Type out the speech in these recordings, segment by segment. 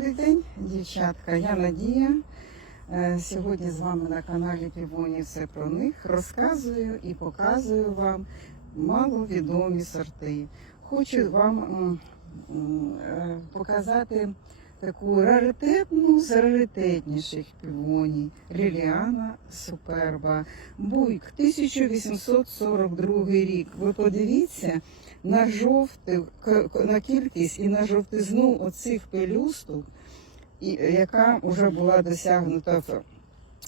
Добрий день, дівчатка. Я Надія. Е, Сьогодні з вами на каналі Півоні все про них. Розказую і показую вам маловідомі сорти. Хочу вам е, показати таку раритетну з раритетніших півоній. Ліліана Суперба. Буйк, 1842 рік. Ви подивіться на к- на кількість і на жовтизну оцих пелюсток, яка вже була досягнута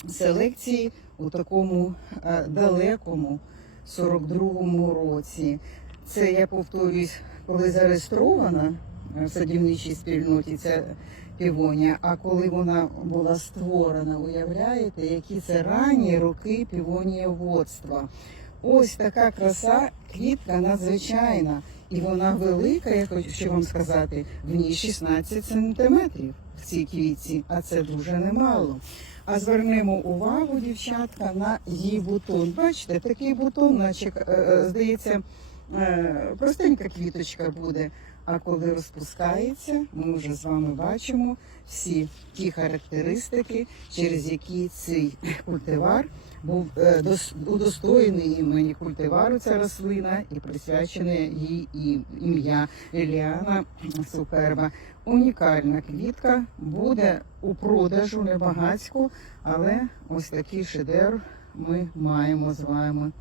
в селекції у такому е, далекому 42-му році. Це я повторюсь, коли зареєстрована садівничій спільноті ця півонія, а коли вона була створена, уявляєте, які це ранні роки півонієводства. Ось така краса, квітка надзвичайна. І вона велика, я хочу вам сказати, в ній 16 сантиметрів в цій квітці, а це дуже немало. А звернемо увагу, дівчатка, на її бутон. Бачите, такий бутон, наче е, е, здається, е, простенька квіточка буде. А коли розпускається, ми вже з вами бачимо всі ті характеристики, через які цей культивар був е, удостоєний імені культивару ця рослина і присвячене їй ім'я Ліліана Суперба. Унікальна квітка буде у продажу небагацько, але ось такий шедевр ми маємо з вами.